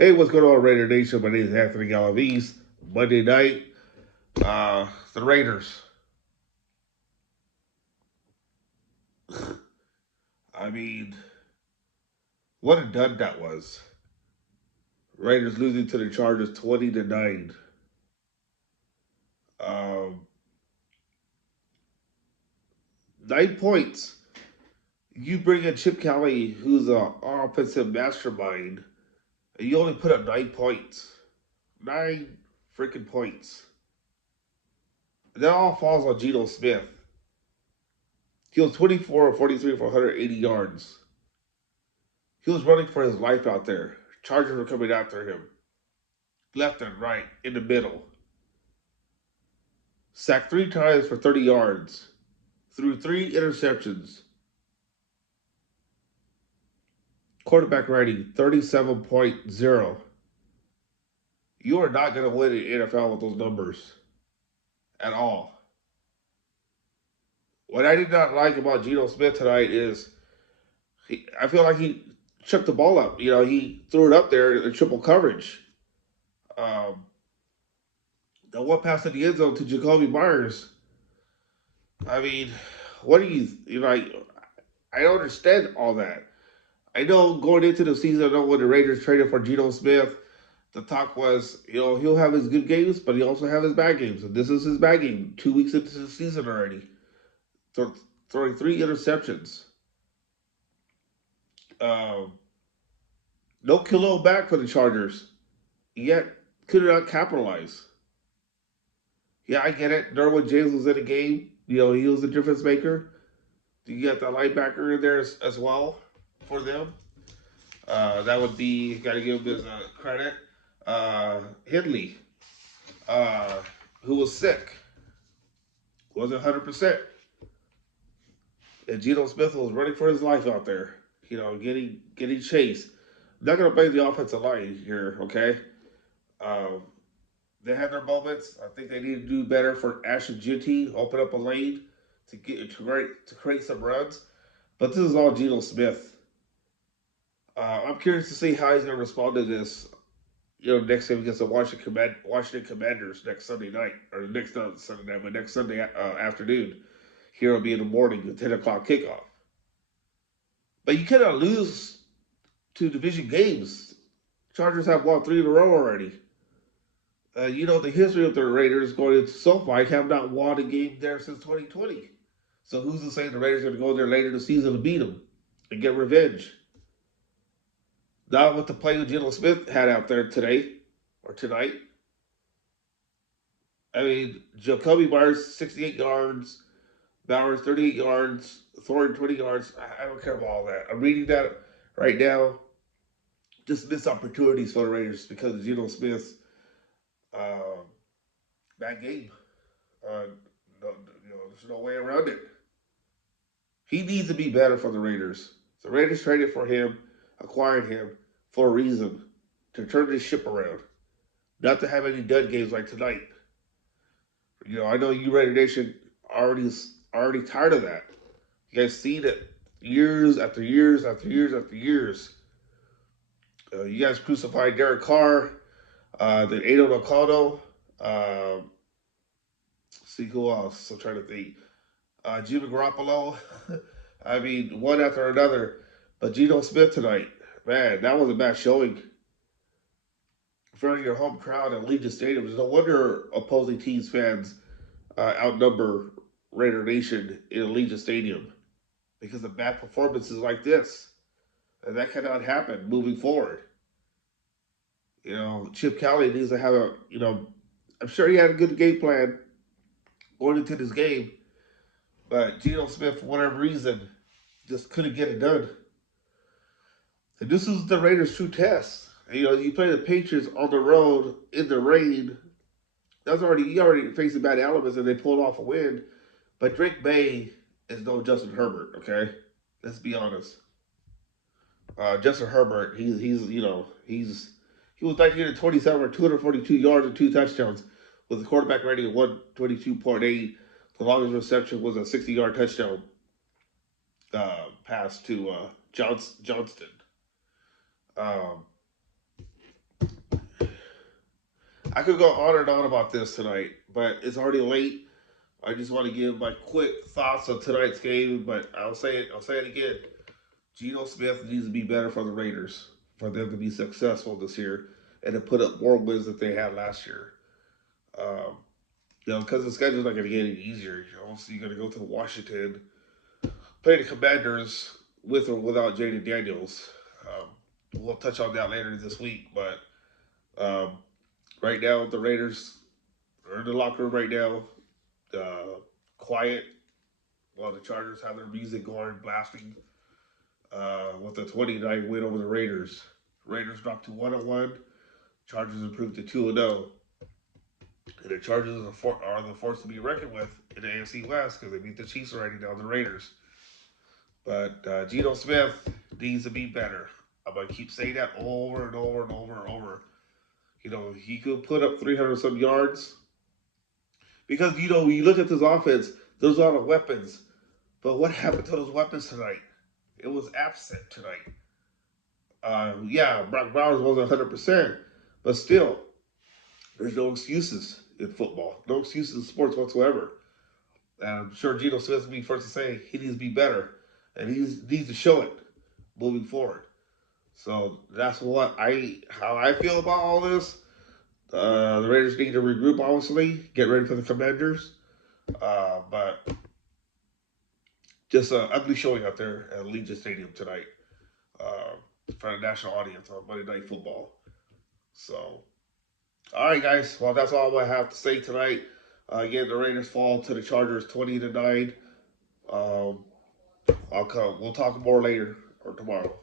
Hey, what's going on, Raider Nation? My name is Anthony Galavis. Monday night, the Raiders. I mean, what a dud that was. Raiders losing to the Chargers 20-9. Um, 9 points. You bring in Chip Kelly, who's an offensive mastermind, and you only put up 9 points. 9 freaking points. That all falls on Geno Smith. He was 24 or 43 for 180 yards. He was running for his life out there. Chargers were coming after him, left and right, in the middle. Sacked 3 times for 30 yards. Threw 3 interceptions. Quarterback rating 37.0. You are not going to win in the NFL with those numbers at all. What I did not like about Geno Smith tonight is I feel like he chucked the ball up. He threw it up there in triple coverage. Um, the one pass in the end zone to Jacoby Myers. I mean, what do I don't understand all that. I know going into the season, I know when the Raiders traded for Geno Smith, the talk was, he'll have his good games, but he also have his bad games. And this is his bad game. 2 weeks into the season already, throwing 3 interceptions. Um, no kilo back for the Chargers, yet could not capitalize. Yeah, I get it. Derwin James was in the game. He was the difference maker. You got the linebacker in there as well for them. That would be, got to give him his credit. Hidley, uh, who was sick, wasn't 100%. And Geno Smith was running for his life out there, getting chased. I'm not going to blame the offensive line here, okay? Um, they had their moments. I think they need to do better for Ashton Jeanty, open up a lane to create some runs. But this is all Geno Smith. I'm curious to see how he's going to respond to this. Next game against the Washington Commanders next Sunday night, or next Sunday night, but next Sunday afternoon. Here will be in the morning, the 10 o'clock kickoff. But you cannot lose two division games. Chargers have won 3 in a row already. The history of the Raiders going into SoFi have not won a game there since 2020. So who's to say the Raiders are going to go there later in the season to beat them and get revenge? Not with the play that Geno Smith had out there today or tonight. I mean, Jacoby Myers, 68 yards, Bowers, 38 yards, Thornton, 20 yards. I don't care about all that. I'm reading that right now. Just missed opportunities for the Raiders because of Geno Smith's uh, bad game. Uh, no, there's no way around it. He needs to be better for the Raiders. The Raiders traded for him, acquired him for a reason, to turn this ship around, not to have any dud games like tonight. I know you Raider Nation already tired of that. You guys seen it years after years after years after years. You guys crucified Derek Carr, then Ado Nakano. See who else? I'm trying to think. Jimmy Garoppolo. I mean, one after another. But Geno Smith tonight, man, that was a bad showing. In front of your home crowd at Allegiant Stadium. There's no wonder opposing teams fans outnumber Raider Nation in Allegiant Stadium because of bad performances like this. And that cannot happen moving forward. Chip Kelly needs to have I'm sure he had a good game plan going into this game, but Geno Smith, for whatever reason, just couldn't get it done. And this is the Raiders' true test. You play the Patriots on the road in the rain. You already facing bad elements, and they pulled off a win. But Drake May is no Justin Herbert. Okay, let's be honest. Justin Herbert, he was 1927 for 242 yards and 2 touchdowns with a quarterback rating of 122.8. The longest reception was a 60-yard touchdown pass to Johnston. Um, I could go on and on about this tonight, but it's already late. I just want to give my quick thoughts on tonight's game, but I'll say it. I'll say it again. Geno Smith needs to be better for the Raiders for them to be successful this year and to put up more wins than they had last year. Um, because the schedule's not going to get any easier. So you're going to go to Washington, play the Commanders with or without Jaden Daniels. We'll touch on that later this week, but um, right now the Raiders are in the locker room right now, quiet while the Chargers have their music going, blasting with a 29 win over the Raiders. Raiders dropped to 1-1. Chargers improved to 2-0. And the Chargers are the force to be reckoned with in the AFC West because they beat the Chiefs already down the Raiders. But Geno Smith needs to be better. I'm going to keep saying that over and over and over and over. He could put up 300 some yards because, when you look at this offense, there's a lot of weapons. But what happened to those weapons tonight? It was absent tonight. Yeah, Brock Bowers wasn't 100%, but still, there's no excuses in football. No excuses in sports whatsoever. And I'm sure Geno Smith will be first to say he needs to be better, and he needs to show it moving forward. So that's how I feel about all this. The Raiders need to regroup, obviously, get ready for the Commanders. But just an ugly showing out there at Allegiant Stadium tonight uh, for the national audience on Monday Night Football. So, all right, guys. Well, that's all I have to say tonight. Again, the Raiders fall to the Chargers 20-9. Um, I'll come. We'll talk more later or tomorrow.